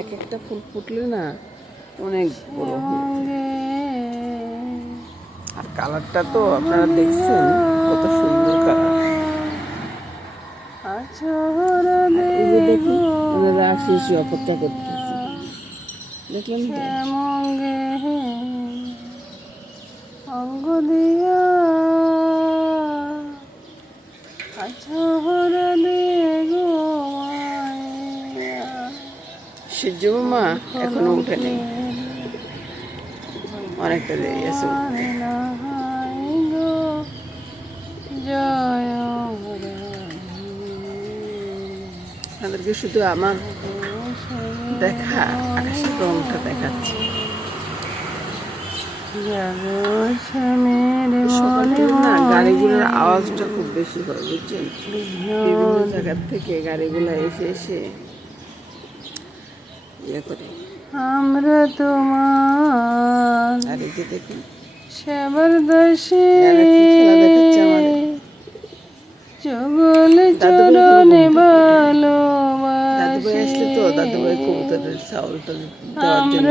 এক একটা ফুল ফুটলে না অনেক বড় হয়ে আর কালারটা তো আপনারা দেখছেন কত সুন্দর কালার। এই যে দেখি ওনারা আসি অপেক্ষা করতেছি, দেখলেন সূর্য মামা এখনো উঠে নেই, অনেকটা দেরি আছে। আপনাদেরকে শুধু আমার দেখা আকাশের রংটা দেখাচ্ছি। না গাড়িগুলোর আওয়াজটা খুব বেশি হয় বুঝছেন, বিভিন্ন জায়গার থেকে গাড়িগুলো এসে এসে ইয়ে করে। আমরা তোমার আর এই যে দেখুন সেবার দেশে খেলা দেখাচ্ছে আমাদের চগলে চরণে ভালোবাসি। দাদুভাই আসলে তো দাদুভাই কবুতরের চাউলটা দেওয়ার জন্য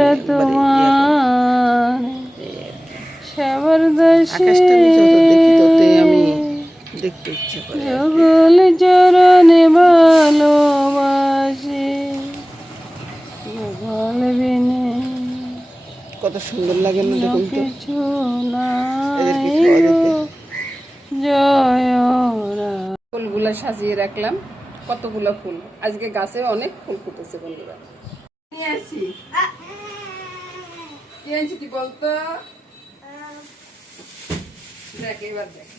সেবার দেশে আকাশটা আমি যত দেখি ততই আমি দেখতে ইচ্ছে করে। চগলে চরণে ভালোবাসি কত সুন্দর লাগে না দেখুন তো, এদেরকে খাওয়া দিতে। ফুলগুলা সাজিয়ে রাখলাম, কতগুলো ফুল আজকে গাছে অনেক ফুল ফুটেছে বন্ধুরা। নিয়ে আসি কি আনছি কি বলতো, দেখ এবার দেখ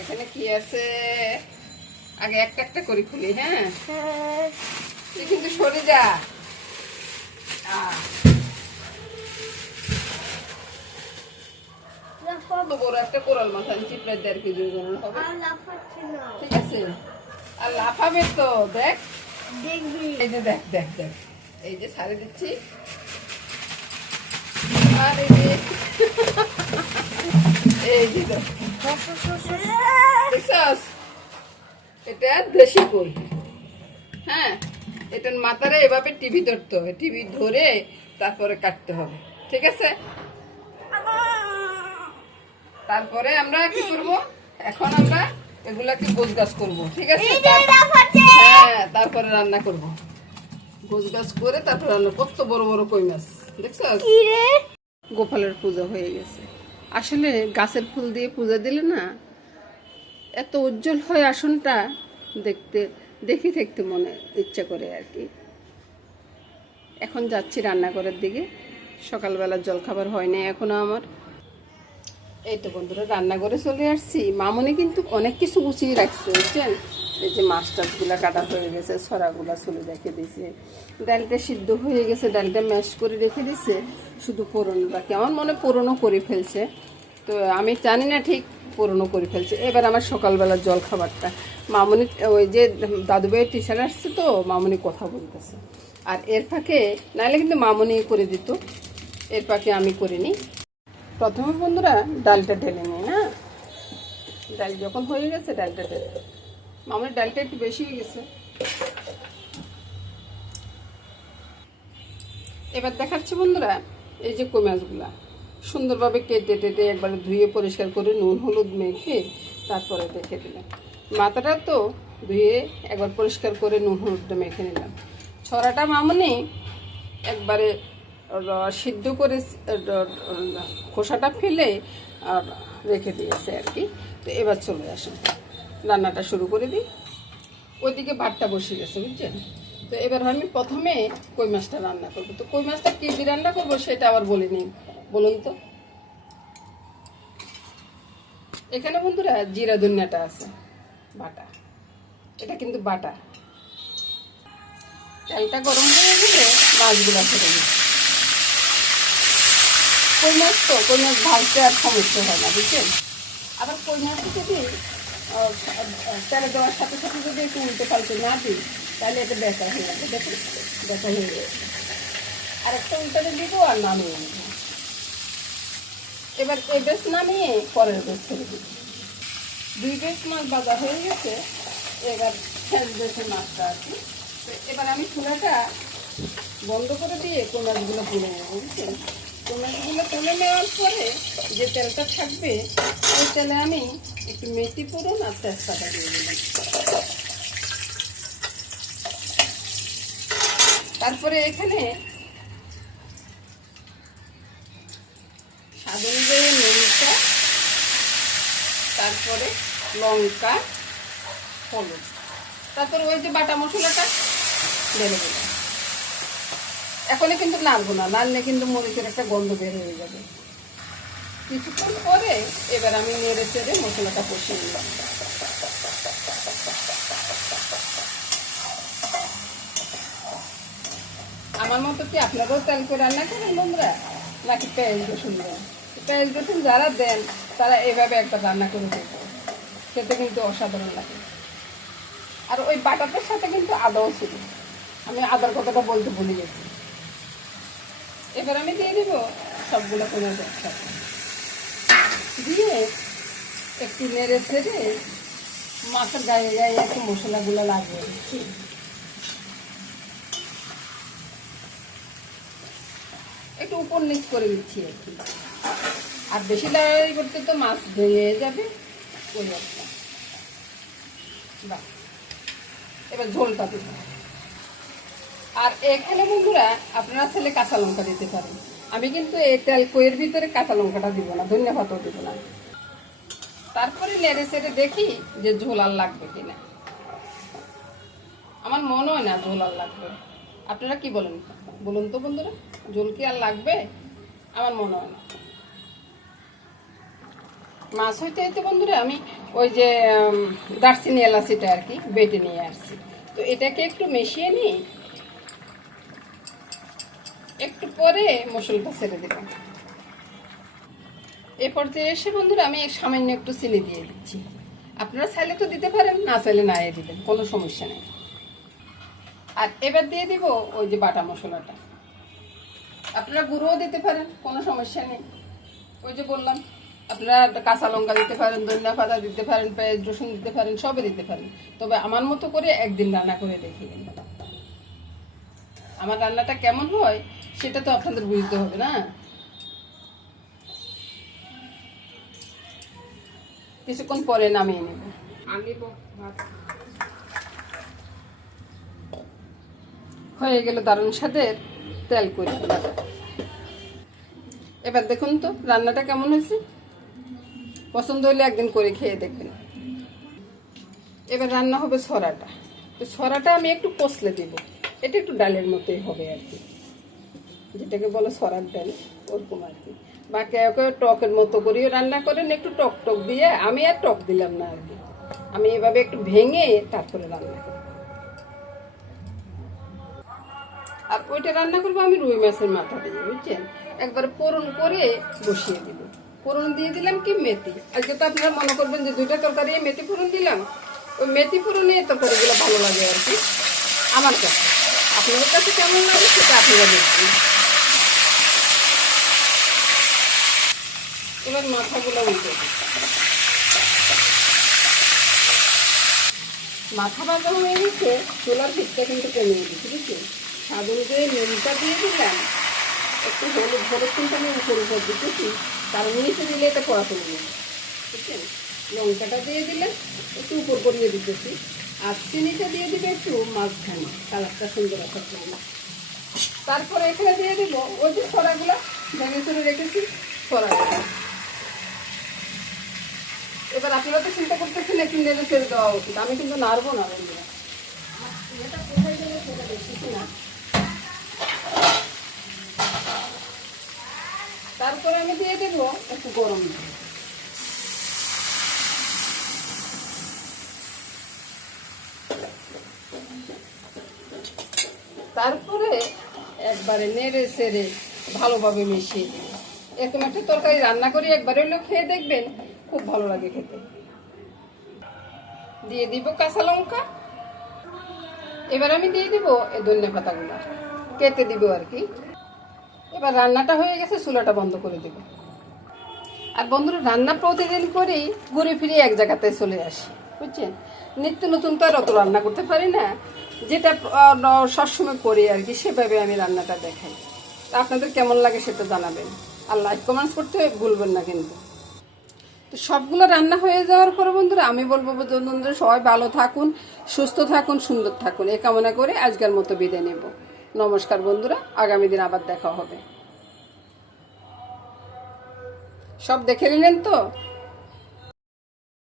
এখানে কি আছে। আগে একটা একটা করে খুলি। হ্যাঁ তুই কিন্তু সরে যা। বড় একটা কোরাল মাছ আনছি, প্রায় 1.5 কেজি ওজনের হবে। ঠিক আছে, আর লাফাবে তো দেখ। এই যে দেখ দেখ দেখ, এই যে ছাড়ে দিচ্ছি। আর এই যে দেখছস, এটা দেশি কই। হ্যাঁ এটার মাথারে এভাবে টিভি ধরতে হবে, টিভি ধরে তারপরে কাটতে হবে। ঠিক আছে, তারপরে আমরা কি করব, এখন আমরা এগুলাকে গোছগাছ করব। ঠিক আছে, হ্যাঁ তারপরে রান্না করব, গোছগাছ করে তারপর রান্না। কত বড় বড় কই মাছ দেখছস। গোপালের পূজা হয়ে গেছে। আসলে গাছের ফুল দিয়ে পূজা দিলে না এত উজ্জ্বল হয় আসনটা, দেখতে দেখি দেখতে মনে ইচ্ছা করে আর কি। এখন যাচ্ছি রান্নাঘরের দিকে, সকালবেলা জলখাবার হয় না এখনো আমার। এই তো বন্ধুরা রান্নাঘরে চলে আসছি। মামনি কিন্তু অনেক কিছু গুছিয়ে রাখছে বুঝছেন। এই যে মাছ টাছগুলো কাটা হয়ে গেছে, ছড়াগুলা চলে রেখে দিয়েছে, ডালটা সিদ্ধ হয়ে গেছে, ডালটা ম্যাশ করে রেখে দিছে, শুধু পোড়ন বাকি। আমার মনে পোড়নও করে ফেলছে, তো আমি জানি না ঠিক পোড়নও করে ফেলছে। এবার আমার সকালবেলার জল খাবারটা মামনি, ওই যে দাদুভাইয়ের টিচার আসছে তো মামনি কথা বলতেছে, আর এর ফাঁকে নাহলে কিন্তু মামনি করে দিত, এর ফাঁকে আমি করিনি। প্রথমে বন্ধুরা ডালটা ঢেলে নিই। হ্যাঁ ডাল যখন হয়ে গেছে ডালটা ঢেলে, মামনির ডালটা একটু বেশি হয়ে গেছে। এবার দেখাচ্ছি বন্ধুরা, এই যে কই মাছগুলা সুন্দরভাবে কেটে টেটে একবারে ধুয়ে পরিষ্কার করে নুন হলুদ মেখে তারপরে রেখে দিলাম। মাথাটা তো ধুয়ে একবার পরিষ্কার করে নুন হলুদটা মেখে নিলাম। ছড়াটা মামনি একবারে সিদ্ধ করে খোসাটা ফেলে আর রেখে দিয়েছে আর কি। তো এবার চলে আসুন রান্নাটা শুরু করে দিই। ওইদিকে ভাতটা বসে গেছে বুঝছেন। তো এবার আমি প্রথমে কই মাছটা রান্না করবো। তো কই মাছটা কী দিয়ে রান্না করবো সেটা আবার বলে নিন, বলুন তো। এখানে বন্ধুরা জিরা ধনিয়াটা আছে বাটা, এটা কিন্তু বাটা। তেলটা গরম হয়ে গেলে মাছগুলো ছেড়ে দিই। কই মাছ তো কই মাছ ভাজতে আর সমস্যা হয় না বুঝছেন। আবার কই মাছটা যদি তেলে দেওয়ার সাথে সাথে যদি একটু উল্টে পাল্টে না দিই তাহলে এটা বেঁচা হয়ে যাবে। দেখুন বেঁচা হয়ে যাবে, আর একটা উল্টাতে দিব আর নামিয়ে নেব। এবার এই বেশ নামিয়ে পরের বেশ ছেড়ে দিব। 2 বেশ মাছ ভাজা হয়ে গেছে, এবার ছেড়ে দিয়েছে মাছটা আর কি। তো এবার আমি চুলাটা বন্ধ করে দিয়ে কোন মাছগুলো তুলে নেবো, বুঝছেন? কোন মাছগুলো তুলে নেওয়ার পরে যে তেলটা থাকবে ওই তেলে আমি একটু মেথি ফোড়ন আর তেজপাতা দিয়ে দিলাম। তারপরে এখানে স্বাদ অনুযায়ী নুনটা, তারপরে লঙ্কা, হলুদ, তারপরে ওই যে বাটা মশলাটা ঢেলে দিলাম। এখনই কিন্তু নাড়বো না, নাড়লে কিন্তু মরিচের একটা গন্ধ বের হয়ে যাবে। কিছুক্ষণ পরে এবার আমি নেড়ে চেড়ে মশলাটা কষিয়ে নিলাম। আমার মতো কি আপনারাও তেল করে রান্না করেন বন্ধুরা, নাকি পেঁয়াজ রসুন দেন? পেঁয়াজ রসুন যারা দেন তারা এভাবে একটা রান্না করে দেখবেন, খেতে কিন্তু অসাধারণ লাগে। আর ওই বাটাটার সাথে কিন্তু আদাও ছিল, আমি আদার কথাটা বলতে ভুলে গেছি। এবার আমি দিয়ে দেব সবগুলো কোনো একসাথে দিয়ে একটু নেড়ে ছেড়ে মাছের গায়ে গায়ে একটু মশলাগুলো লাগিয়ে দিচ্ছি। একটু উপর নিচ করে দিচ্ছি আর কি। আর বেশি লড়াই করতে তো মাছ ভেঙে যাবে ওই একটা। বাহ, এবার ঝোলটা দেব। আর এখানে বন্ধুরা আপনারা ছেলে কাঁচা লঙ্কা দিতে পারেন, আমি কিন্তু এই তেল কইয়ের ভিতরে কাঁচা লঙ্কাটা দিব না, ধনিয়া পাতাও দিব না। তারপরে নেড়ে চেড়ে দেখি যে ঝোল আর লাগবে কিনা। আমার মনে হয় না ঝোল আর লাগবে, আপনারা কি বলেন বলুন তো বন্ধুরা, ঝোল কি আর লাগবে? আমার মনে হয় না। মাছ হইতে হইতে বন্ধুরা আমি ওই যে দারচিনি এলাচিটা আর কি বেটে নিয়ে আসছি, তো এটাকে একটু মিশিয়ে নিই, একটু পরে মশলাটা ছেড়ে দেব। এ পর্যায়ে এসে বন্ধুরা আমি সামান্য একটু চিনি দিয়ে দিচ্ছি। আপনারা চাইলে তো দিতে পারেন, না চাইলে না দিবেন, কোনো সমস্যা নেই। আর এবার দিয়ে দিব ওই যে বাটা মশলাটা, আপনারা গুঁড়োও দিতে পারেন, কোনো সমস্যা নেই। ওই যে বললাম আপনারা কাঁচা লঙ্কা দিতে পারেন, ধনিয়া পাতা দিতে পারেন, পেঁয়াজ রসুন দিতে পারেন, সবই দিতে পারেন। তবে আমার মতো করে একদিন রান্না করে দেখিয়ে, আমার রান্নাটা কেমন হয় সেটা তো আপনাদের বুঝতে হবে না। কিছুক্ষণ পরে নামিয়ে নেব। হয়ে গেল দারুণ স্বাদের তেল করে। এবার দেখুন তো রান্নাটা কেমন হয়েছে, পছন্দ হলে একদিন করে খেয়ে দেখবেন। এবার রান্না হবে ছড়াটা। তো ছড়াটা আমি একটু কষলে দেব, এটা একটু ডালের মতোই হবে আর কি, যেটাকে বলে ছড়ার ডাল, ওরকম আর কি। বা কেউ কেউ টকের মতো করেও রান্না করেন, একটু টক টক দিয়ে। আমি আর টক দিলাম না আর কি, আমি এভাবে একটু ভেঙে তারপরে রান্না করি। আর ওইটা রান্না করবো আমি রুই মাছের মাথা দিয়ে, বুঝছেন? একবারে পোড়ন করে বসিয়ে দিব। পোড়ন দিয়ে দিলাম কি মেথি। আজকে তো আপনারা মনে করবেন যে দুইটা তরকারি মেথি ফোড়ন দিলাম, ওই মেথি ফোড়নে তরকারিগুলো ভালো লাগে আর কি আমার কাছে। আপনাদের কাছে কেমন লাগে সেটা আপনারা দেখবেন। এবার মাথাগুলো উল্টে দিই। মাথা ভাজা হয়ে গেছে, চুলার ভিতটা কিন্তু কমিয়ে দিচ্ছি, বুঝছেন? স্বাদ অনুযায়ী নুনটা দিয়ে দিলাম, একটু হলুদ হলুদ কিন্তু আমি উপর উপর দিতেছি, কারণ নিচে দিলে এটা কড়া তুলে নেবে, বুঝছেন? লঙ্কাটা দিয়ে দিলে একটু উপর করিয়ে দিতেছি, আর চিনিটা দিয়ে দিবে একটু মাঝখানে, কালারটা সুন্দর আসার জন্য। তারপরে এখানে দিয়ে দিব ওই যে ছড়াগুলো ভেঙে চড়ে রেখেছি, ছড়াগুলো। এবার আপনারা তো চিন্তা করতেছেন একটু নেড়ে ছেড়ে দেওয়া উচিত, আমি কিন্তু নাড়বো না বন্ধুরা, এটা কোথায় গেলে সেটা দেখতেছি না। তারপরে আমি দিয়ে দেবো একটু গরম দুধ। তারপরে একবারে নেড়ে ছেড়ে ভালোভাবে মিশিয়ে দিই। এরকম একটা তরকারি রান্না করে একবারে হলেও খেয়ে দেখবেন, খুব ভালো লাগে খেতে। দিয়ে দিব কাঁচা লঙ্কা। এবার আমি দিয়ে দিব এই ধনিয়া পাতাগুলো কেটে দিব আর কি। এবার রান্নাটা হয়ে গেছে, চুলাটা বন্ধ করে দেব। আর বন্ধুরা রান্না প্রতিদিন করেই ঘুরে ফিরে এক জায়গাতে চলে আসি, বুঝছেন? নিত্য নতুন তো আর অত রান্না করতে পারি না, যেটা সবসময় করি আর কি, সেভাবে আমি রান্নাটা দেখাই। তা আপনাদের কেমন লাগে সেটা জানাবেন, আর লাইক কমেন্টস করতে ভুলবেন না কিন্তু। তো সবগুলো রান্না হয়ে যাওয়ার পরে বন্ধুরা আমি বলবো বন্ধুরা সবাই ভালো থাকুন, সুস্থ থাকুন, সুন্দর থাকুন, এই কামনা করে আজকের মতো বিদায় নেব। নমস্কার বন্ধুরা, আগামী দিন আবার দেখা হবে। সব দেখে নিলেন তো?